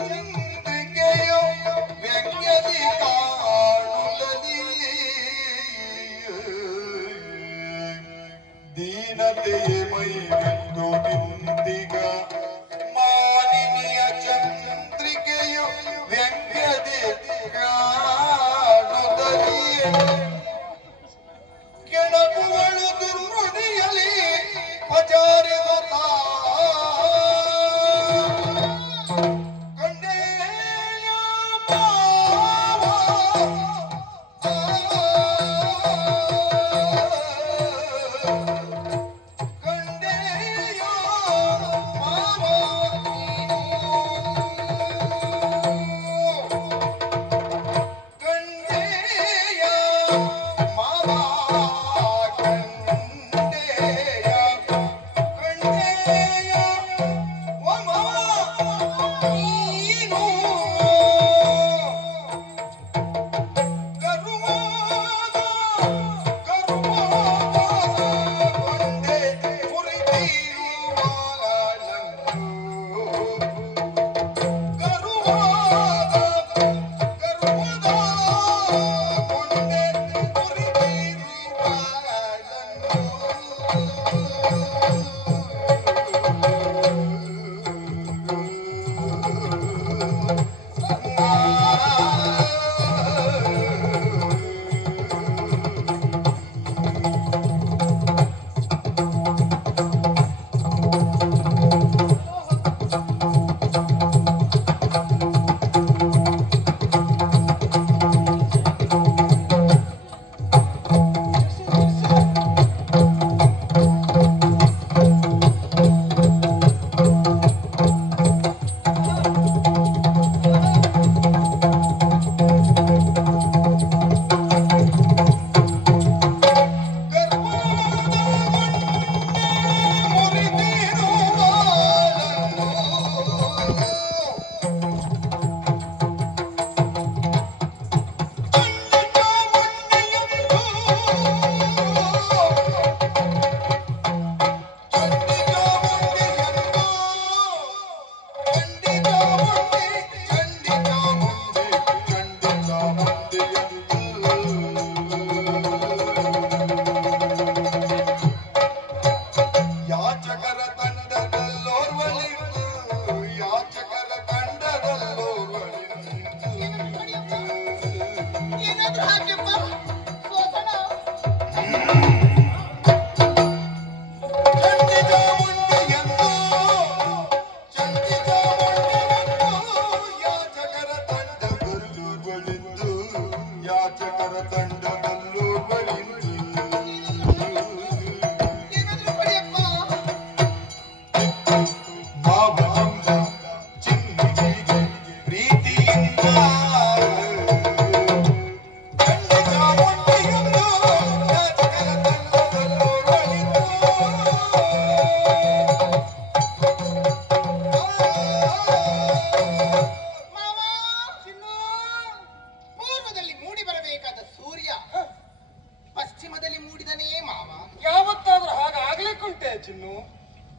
ಚಂದ್ರಿಕೆಯು ವ್ಯಂಗ್ಯದಿ ಕಾಣುಲದಿ ದೀನತೆಯೇ ಮೈವೆಂದು ನಿಂತಿಗ ಮಾನಿನಿಯ ಚಂದ್ರಿಕೆಯು ವ್ಯಂಗ್ಯದಿ ಕಾಣುಲದಿ ಕೆಣಕುಗಳು ದುರ್ನುಡಿಯಲಿ ಪಚಾರಿಸುತ್ತ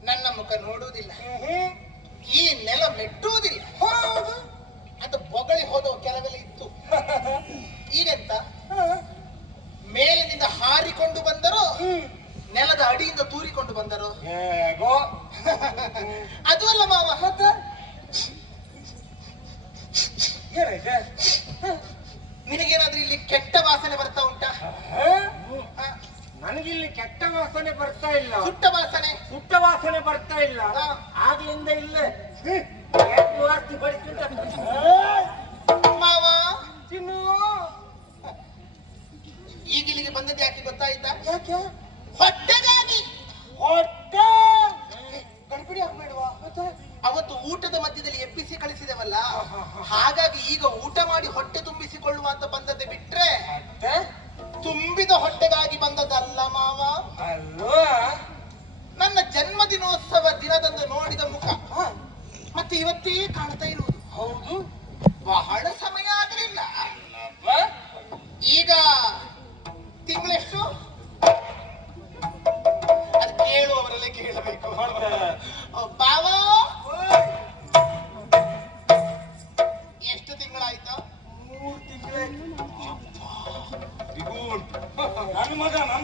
ನನ್ನ ಮುಖ ನೋಡುವುದಿಲ್ಲ, ಈ ನೆಲ ಮೆಟ್ಟುವುದಿಲ್ಲ. ಅದು ಬೊಗಳಿ ಹೋದ ಕೆಲವೆಲ್ಲ ಇತ್ತು. ಈಗೆಂತ ಮೇಲಿನಿಂದ ಹಾರಿಕೊಂಡು ಬಂದರು, ನೆಲದ ಅಡಿಯಿಂದ ತೂರಿಕೊಂಡು ಬಂದರು. ಅದು ಅಲ್ಲ ಮಾವ, ನಿನಗೇನಾದ್ರೂ ಇಲ್ಲಿ ಕೆಟ್ಟ ವಾಸನೆ ಬರ್ತಾ ಉಂಟಾ? ನನಗಿಲ್ಲಿ ಕೆಟ್ಟ ವಾಸನೆ ಬರ್ತಾ ಇಲ್ಲ, ಸುಟ್ಟ ವಾಸನೆ. ಸುಟ್ಟ ವಾಸನೆ ಬರ್ತಾ ಇಲ್ಲ. ಆಗ್ಲಿಂದ ಇಲ್ಲೇ ಮಾವ ಚಿನ್ನು ಈಗ ಇಲ್ಲಿಗೆ ಬಂದದ್ದು ಯಾಕೆ ಗೊತ್ತಾಯ್ತಾ? ಯಾಕೆ? ಹೊಟ್ಟೆಗಾಗಿ. ಹೊಟ್ಟೆ ಗಡಿಬಿಡಿ ಆಗ್ಬೇಡುವ. ಅವತ್ತು ಊಟದ ಮಧ್ಯದಲ್ಲಿ ಎಬ್ಬಿಸಿ ಕಳಿಸಿದೆವಲ್ಲ, ಹಾಗಾಗಿ ಈಗ ಊಟ ಮಾಡಿ ಹೊಟ್ಟೆ ತುಂಬಿಸಿಕೊಳ್ಳುವ ಅಂತ ಬಂದದ್ದೇ ಬಿಟ್ರೆ ತುಂಬಿದ ಹೊಟ್ಟೆಗಾಗಿ ಬಂದದ್ದಲ್ಲ ಮಾವ. ಅಲ್ವಾ? ನನ್ನ ಜನ್ಮದಿನೋತ್ಸವ ದಿನದಂದು ನೋಡಿದ ಮುಖ ಮತ್ತೆ ಇವತ್ತೇ ಕಾಣ್ತಾ ಇರುವುದು. ಹೌದು, ಬಹಳ ಸಮಯ ಆಗಲಿಲ್ಲ. ಈಗ ತಿಂಗಳೆಷ್ಟು ಅದು ಕೇಳುವವರಲ್ಲೇ ಕೇಳಬೇಕು. ಬಾವ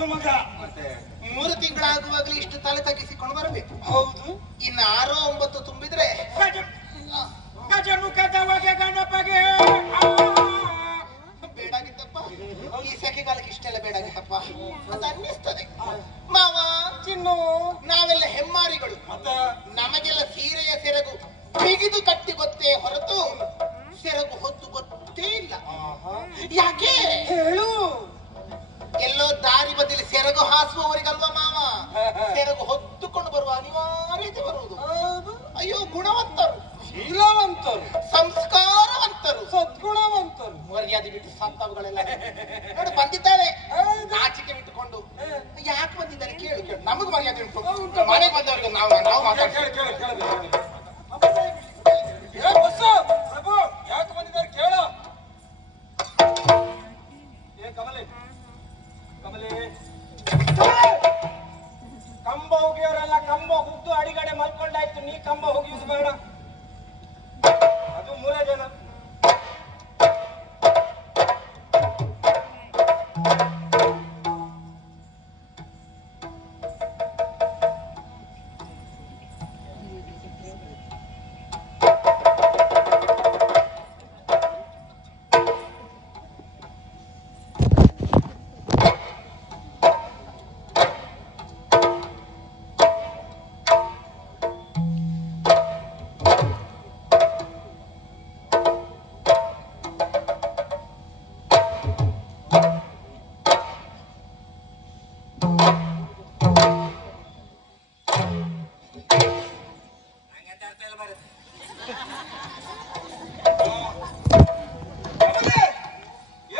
ನನ್ನ ಮಗ. ಮತ್ತೆ 3 ತಿಂಗಳಾಗುವಾಗಲೇ ಇಷ್ಟು ತಲೆ ತಗ್ಗಿಸಿಕೊಂಡು ಬರಬೇಕು. ಹೌದು. ಇನ್ನು 6 9 ತುಂಬಿದ್ರೆ ಗಜಮುಖದವಗೆ ಗಣಪಗೆ ಬೇಡಾಗಿತ್ತಪ್ಪ. ಈ ಸೆಕೆಗಾಲಕ್ಕೆ ಇಷ್ಟೆಲ್ಲ ಬೇಡಾಗಿತ್ತಪ್ಪ ಅಂತ ಅನ್ನಿಸ್ತದೆ. ಮಾವ ಚಿನ್ನು ನಾವೆಲ್ಲ ಹೆಮ್ಮಾರಿಗಳು, ನಮಗೆಲ್ಲ ಸೀರೆಯ ಸೆರಗು ಬಿಗಿದು ಕಟ್ಟಿ ಗೊತ್ತೇ ಹೊರತು ಸೆರಗು ಹೊತ್ತು ಗೊತ್ತೇ ಇಲ್ಲ. ಯಾಕೆ ಹೇಳು. ಎಲ್ಲೋ ದಾರಿ ಬದಿಲಿ ಸೆರಗು ಹಾಸುವವರಿಗಲ್ವಾ ಮಾವ ಸೆರಗು ಹೊತ್ತುಕೊಂಡು ಬರುವ ಅನಿವಾರ್ಯತೆ ಬರುವುದು. ಅಯ್ಯೋ, ಗುಣವಂತರು, ಶೀಲವಂತರು, ಸಂಸ್ಕಾರವಂತರು, ಸದ್ಗುಣವಂತರು, ಮರ್ಯಾದೆ ಬಿಟ್ಟು ಸತ್ತವುಗಳೆಲ್ಲ ನೋಡಿ ಬಂದಿದ್ದಾರೆ. ನಾಚಿಕೆ ಬಿಟ್ಟುಕೊಂಡು ಯಾಕೆ ಬಂದಿದ್ದಾರೆ ಕೇಳು ಕೇಳು. ನಮಗ್ ಮರ್ಯಾದೆ ಉಂಟು, ಮನೆಗೆ ಬಂದವರಿಗೆ ನಾವು ಮಾತಾಡ್ತೀವಿ. ಪ್ರಭು ಯಾಕೆ ಬಂದಿದ್ದಾರೆ ಕೇಳು. ಕಮಲೆ ಕಮಲೆ ಕಂಬ ಹೋಗಿಯವರೆಲ್ಲ ಕಂಬ ಹುದ್ದು ಅಡಿಗಡೆ ಮಲ್ಕೊಂಡಾಯ್ತು. ನೀ ಕಂಬ ಹೋಗಿಯುವುದು ಬೇಡ. ಅದು 3 ಜನ.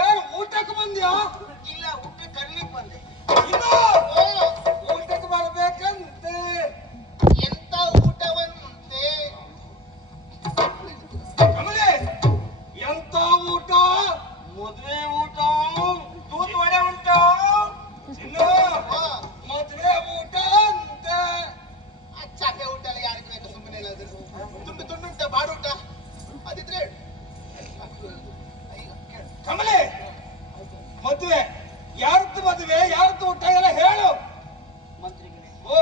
ಏನು ಊಟಕ್ಕೆ ಬಂದ್ಯಾ? ಇಲ್ಲ, ಊಟ ಕರ್ಲಿಕ್ಕೆ ಬಂದೆ. ಊಟಕ್ಕೆ ಬರ್ಬೇಕಂತೆ. ಎಂತ ಊಟವಂತೆ ಕಮಲೆ, ಎಂತ ಊಟ? ಮದುವೆ ಊಟ, ತೂತು ವಡೆ ಉಂಟು. ಇನ್ನು ಮದುವೆ ಊಟ ಅಂತೆ. ಚಾಪೆ ಊಟ ಎಲ್ಲ ಯಾರಿಗೆ ಬೇಕು? ಸುಮ್ಮನೆ ಎಲ್ಲಾದ್ರು ತುಂಡು ತುಂಡುಂಟ ಬಾಡೂಟ ಅದಿದ್ರೆ ಹೇಳು. ಕಮಲೆ, ಮದುವೆ ಯಾರದ್ದು ಮದುವೆ, ಯಾರದ್ದು ಊಟ ಎಲ್ಲ ಹೇಳು. ಮಂತ್ರಿಗಳೇ, ಓ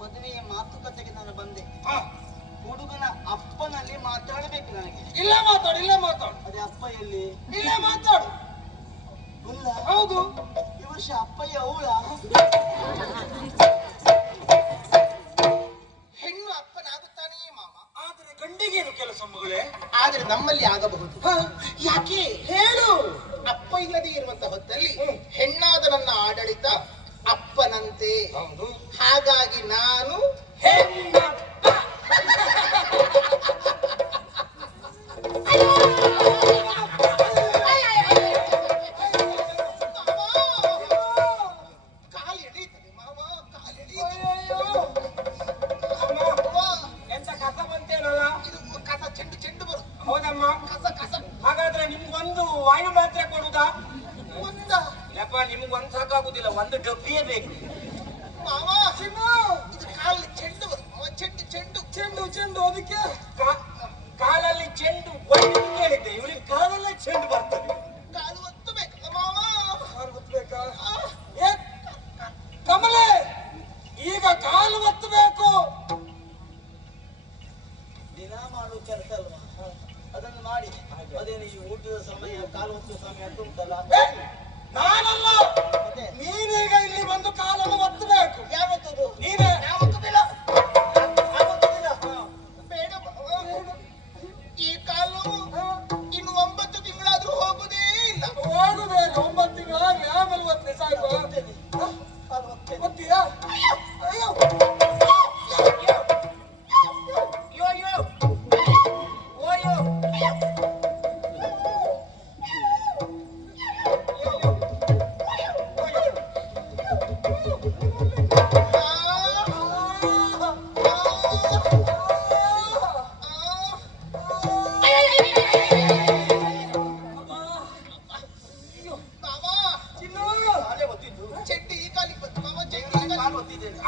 ಮದುವೆಯ ಮಾತುಕತೆಗೆ ನಾನು ಬಂದೆ. ಹಾ, ಹುಡುಗನ ಅಪ್ಪನಲ್ಲಿ ಮಾತಾಡಬೇಕು ನನಗೆ. ಇಲ್ಲ ಮಾತಾಡು, ಇಲ್ಲ ಮಾತಾಡು, ಅದೇ ಅಪ್ಪ ಎಲ್ಲಿ? ಇಲ್ಲ ಮಾತಾಡು. ಇಲ್ಲ. ಹೌದು. ಈ ವರ್ಷ ಅಪ್ಪಯ್ಯ ಅವಳ ಹೆಣ್ಣು ಅಪ್ಪನಾಗುತ್ತಾನೇ ಮಾವ. ಆದ್ರೆ ಗಂಡಿಗೇನು ಕೆಲಸ ಮಗಳೇ? ಆದ್ರೆ ನಮ್ಮಲ್ಲಿ ಆಗಬಹುದು. ಯಾಕೆ ಹೇಳು. ಅಪ್ಪ ಇಲ್ಲದೆ ಇರುವಂತ ಹೊತ್ತಲ್ಲಿ ಹೆಣ್ಣಾದ ನನ್ನ ಆಡಳಿತ ಅಪ್ಪನಂತೆ. ಹೌದು. ಹಾಗಾಗಿ ನಾನು ಹೆಣ್ಣಪ್ಪ. ಕಾಲು ಎಳೀತದೆ ಮಾವ, ಕಾಲು ಎಂತ ಕಸ ಬಂತೇನಲ್ಲ? ಇದು ಕಸ ಚೆಂಡು ಬರು. ಹೌದಮ್ಮ. ಕಸ ಹಾಗಾದ್ರೆ ನಿಮ್ಗೊಂದು ವಾಯು ಮಾತ್ರೆ ಕೊಡುದಾ? ಒಂದ ಯಪ್ಪ, ನಿಮ್ಗೊಂದು ಸಾಕಾಗುದಿಲ್ಲ, ಒಂದು ಡಬ್ಬಿಯೇ ಬೇಕು. ಮಾವ ಇದು ಕಾಲು ಚೆಂಡು ಬರು. ಚೆಂಡು ಅದಕ್ಕೆ ಕಾಲಲ್ಲಿ ಚೆಂಡು ಒಂದು ಹೇಳಿದ್ದೆ. ಇವ್ರಿಗೆ ಕಾಲಲ್ಲೇ ಚೆಂಡು ಬರ್ತದೆ. ಕಾಲು ಒತ್ತು ಬೇಕಲ್ಲ ಮಾವ. ಕಾಲು ಒತ್ತಬೇಕಾ? ಕಮಲೆ, ಈಗ ಕಾಲು ಒತ್ತಬೇಕು. ದಿನ ಮಾಡುವ ಕೆಲಸ ಅಲ್ವಾ, ಅದನ್ನು ಮಾಡಿ. ಅದೇನು ಈ ಊಟದ ಸಮಯ, ಕಾಲು ಹೊತ್ತು ಸಮಯ ಅಂತ ಉಂಟಲ್ಲ. ನಾನಲ್ಲ, ಮತ್ತೆ ನೀನೀಗ ಇಲ್ಲಿ ಬಂದು ಕಾಲನ್ನು ಒತ್ತಬೇಕು. ಯಾವತ್ತದು? ನೀನೇ. ಯಾವತ್ತದಿಲ್ಲ ಆಗುತ್ತಿಲ್ಲ. ಬೇಡ ಮಾವ. ಈ ಕಾಲು ಇನ್ನು 9 ತಿಂಗಳಾದ್ರೂ ಹೋಗುದೇ ಇಲ್ಲ. ಹೋಗುದೇನು? 9 ತಿಂಗಳಾಗಿ ಆಮೇಲೆ ಒತ್ತನೆ ಸಾಕು. ಕಾಲು ಹೊತ್ತೇನೆ. ಒತ್ತೀಯಾ? ಅಯ್ಯೋ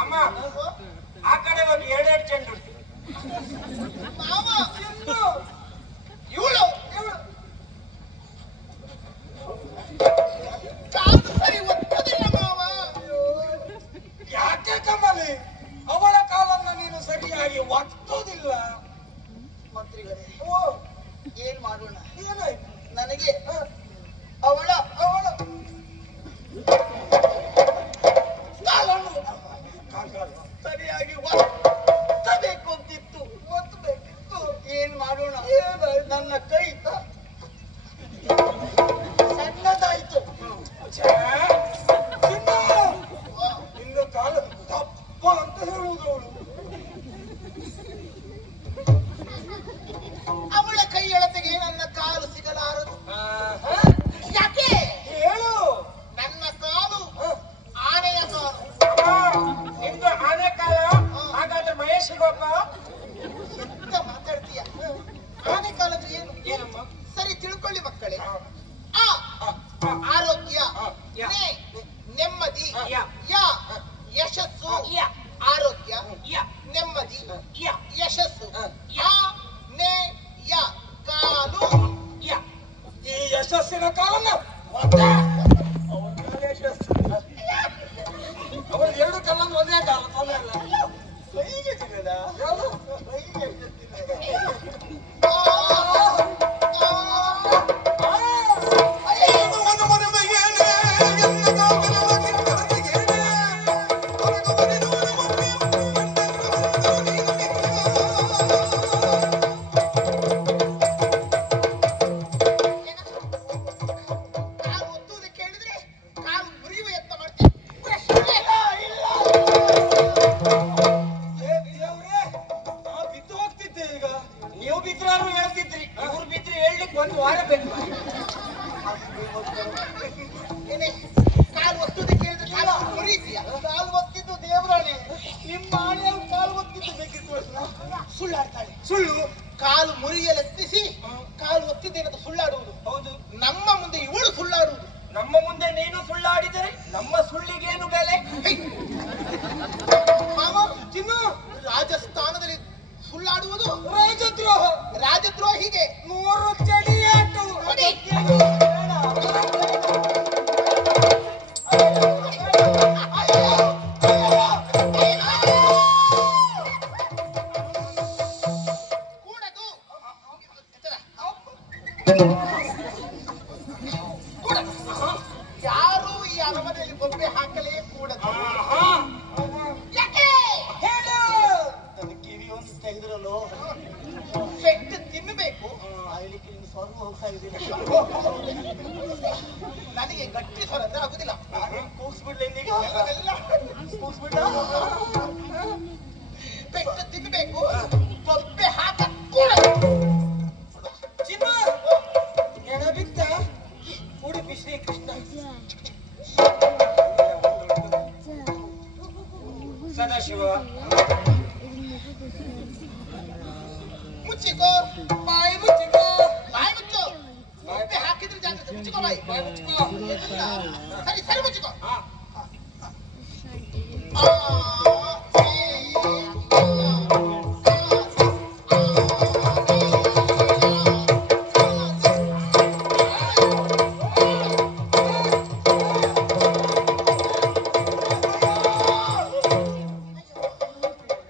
ಅಮ್ಮ, ಆ ಕಡೆ ಒಂದು 2 ಚೆಂಡು ಉಂಟು. ಇವಳು ಮಾಡೋಣ? ಏನಾಯ್ತು? ನನಗೆ ಅವಳ ಸರಿಯಾಗಿ ಒತ್ತಬೇಕು ಅಂತಿತ್ತು. ಒತ್ತಬೇಕಿತ್ತು. ಏನ್ ಮಾಡೋಣ? ನನ್ನ ಕೈ ಸಣ್ಣದಾಯ್ತು. ಇನ್ನು ಕಾಲ ತಪ್ಪ ಅಂತ ಹೇಳುವುದು ಅವಳು. ಅವಳ ಕೈ ಎಳತೆಗೆ ನನ್ನ ಕಾಲು ಸಿಗಲಾರದು. ಯಾಕೆ ಹೇಳು. ನನ್ನ ಕಾಲು ಆನೆಯ ಕಾಲು. ನಿಮ್ದು ಆನೆ ಕಾಲ. ಹಾಗಾದ್ರೆ ಮಹೇಶ್ಗೊಬ್ಬ ಎಂತ ಮಾತಾಡ್ತೀಯ? ಆನೆ ಕಾಲದ್ರೆ ಏನು? ಏನಮ್ಮ? ಸರಿ ತಿಳ್ಕೊಳ್ಳಿ ಮಕ್ಕಳೇ. ಆರೋಗ್ಯ, ನೆಮ್ಮದಿ, ಯಶಸ್ಸು. ಆರೋಗ್ಯ, ನೆಮ್ಮದಿ, ಯಶಸ್ಸು. ಕಾಲು. ಈ ಯಶಸ್ಸಿನ ಕಾಲನ್ನ ಅವ್ರ ಎರಡು ಕಾಲನ್ನು ಒಂದೇ ಕಾಲ ತೊಂದರೆ ಅಲ್ಲ. ಕೈಗೆ ಸಿಗದ ಯಾವುದು? ಕೈಗೆ ಕಾಲು ಒತ್ತುವುದು ಕೇಳಿದ್ರೆ ಕಾಲು ಮುರಿಯುವ ಯತ್ನ ಮಾಡ್ತೀನಿ. ದೇವ್ರೇ, ನಾ ಬಿದ್ದು ಹೋಗ್ತಿದ್ದೆ ಈಗ. ನೀವು ಬಿದ್ರಾರು ಹೇಳ್ತಿದ್ರಿ, ಇವ್ರು ಬಿದ್ರೆ ಹೇಳ್ಲಿಕ್ಕೆ ಒಂದು ವಾರ ಬೇಕು. ಏನೇ ಕಾಲು ಒತ್ತುವುದು ಕೇಳಿದ್ರೆ ಕಾಲು ಮುರಿತೀಯ? ಕಾಲು ಒತ್ತಿದ್ದು ದೇವರಾಣೆ. ನಿಮ್ಮ ಆನೆಯವ್ರು ಕಾಲು ಒತ್ತಿದ್ದು ಬೇಕಿತ್ತು. ಸುಳ್ಳಾಡ್ತಾಳೆ. ಸುಳ್ಳು. ಕಾಲು ಮುರಿಯಲೆತ್ತಿಸಿ ಕಾಲು ಒತ್ತಿದ್ದೇನಂತ ಸುಳ್ಳಾಡುವುದು. ಹೌದು. ನಮ್ಮ ಮುಂದೆ ಇವಳು ಸುಳ್ಳಾಡುವುದು. ನಮ್ಮ ಮುಂದೆ ನೀನು ಸುಳ್ಳಾಡಿದರೆ ನಮ್ಮ ಸುಳ್ಳಿಗೇನು ಬೆಲೆ? ಮಾವ ಚಿನ್ನು, ರಾಜಸ್ಥಾನದಲ್ಲಿ ಸುಳ್ಳಾಡುವುದು ರಾಜದ್ರೋಹ. ರಾಜದ್ರೋಹಿಗೆ 100 ಚಡಿಯಾಟು. ನೋಡಿ. ಕೂಡದು. ಕೂಡದು. ಯಾರು ಈ ಅರಮನೆಯಲ್ಲಿ ಬೊಬ್ಬೆ ಹಾಕಲೇ ಕೂಡದು. ಯಾಕೆ? ಹೇಳು. ನನ್ನ ಕಿವಿ ಒಂದು ತೆಗೆದ್ರಲ್ಲೋ. ಪೆಟ್ಟು ತಿನ್ನಬೇಕು. ಆಯ್ಲಿಕ್ಕೆ ನಿಮ್ಗೆ ಸ್ವರ್ಗ ಹೋಗ್ತಾ ಇದ್ದೀನಿ. ನನಗೆ ಗಟ್ಟಿ ಸ್ವರ ಅಂದ್ರೆ ಆಗುದಿಲ್ಲ. ಕೂಗ್ಸ್ಬಿಡ್ಲ ಇಲ್ಲಿಗ? ಎಲ್ಲ ಕೂಗ್ಸ್ಬಿಡ್ಲ? ಪೆಟ್ಟು ತಿನ್ನಬೇಕು. ಬೊಬ್ಬೆ ಹಾಕ ಕೂಡ. ಚಿನ್ನ ಎಣ ಬಿತ್ತ ಉಡುಪಿ ಶ್ರೀಕೃಷ್ಣ ಸದಾಶಿವ. ಮುಚ್ಚಿಕೋ. ಬಾಯಿ ಮುಚ್ಚಿಕೋ. ಬಾಯಿ ಮುಚ್ಚು. ಬೊಬ್ಬೆ ಹಾಕಿದ್ರೆ ಜಾಗ್ರತೆ. ಮುಚ್ಚಿಕೋ ಬಾಯಿ. ಬಾಯಿ ಮುಚ್ಚಿಕೋ. ಎದುರಿಲ್ಲ. ಸರಿ ಸರಿ ಮುಚ್ಚಿಕೋ.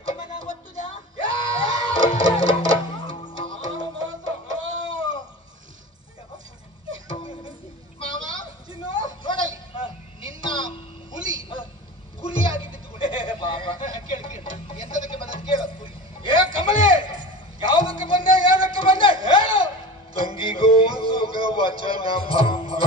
ಅಮ್ಮನ ಒತ್ತುದಾ? ಮಾವ ಚಿನ್ನು ನೋಡಲಿ. ನಿನ್ನ ಹುಲಿ ಕುರಿಯಾಗಿ ಬಿದ್ದುಕೊಂಡೆ. ಕೇಳು ಕೇಳು. ಎಂತದಕ್ಕೆ ಬಂದದ್ದು ಕೇಳು. ಕುರಿ. ಏ ಕಮಲಿ, ಯಾವುದಕ್ಕೆ ಬಂದೆ ಏನಕ್ಕೆ ಬಂದೆ ಹೇಳು. ತಂಗಿಗೋ ಸುಖ ವಚನ ಭಂಗ